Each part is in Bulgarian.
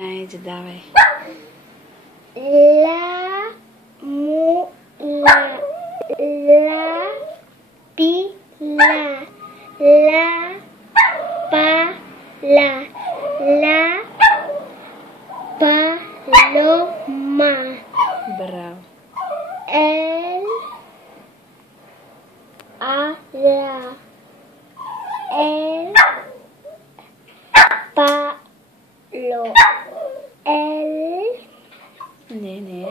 Айде, давай. Ла, му, ла. Ла, пи, ла. Ла, па, ла. Ла, па, ло, ма. Браво. Ел, а, ла. Ел, па, ло. Ел, Не е.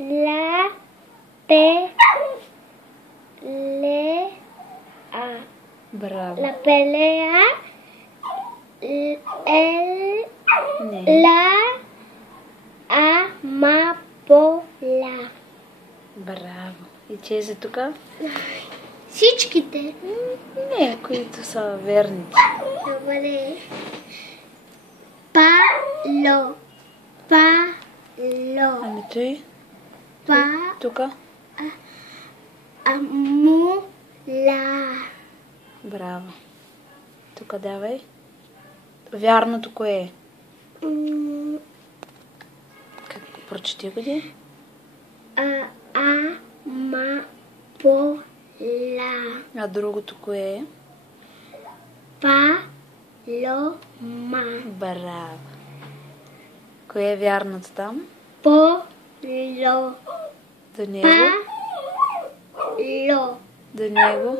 ла, пе, ле, а. Браво. La pelea, el, Не. la, amapola. Браво. И тези тук? Всичките. Не, които са верните. Добре. Пало. Пало. Ами той? Па. Тук? Амула. Браво. Тук давай. Вярното кое е? Как прочети го ди? Амапола. А другото кое е? Палома. Браво. Кое е вярното там? Поло. До него? Пало. До него?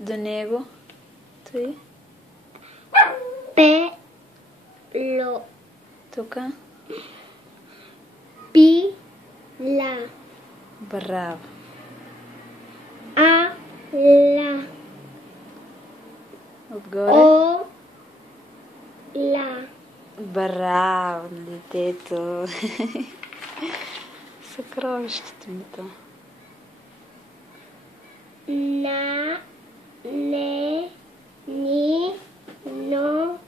До него? Той? Пело. Тук? Пила. Браво. Ала. Отгоре? Ола. Браво на детето. Съкровището ми то. На, не, ни, но,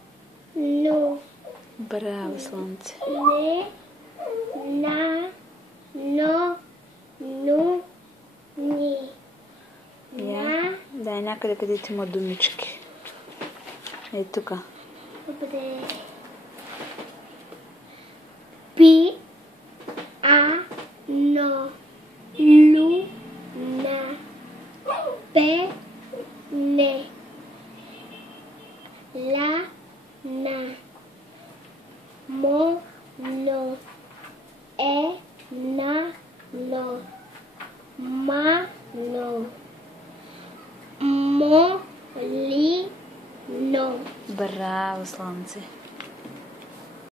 но. Браво, слънце. Не, на, но, ну, ни. Я? Дай някъде, където има думички. Ей, тука. Добре. Пи, но, лу, на. Пе, не. Ла, на. Мо, но. Е, на, но. Ма, но. Мо, ли, но. Браво, слънце.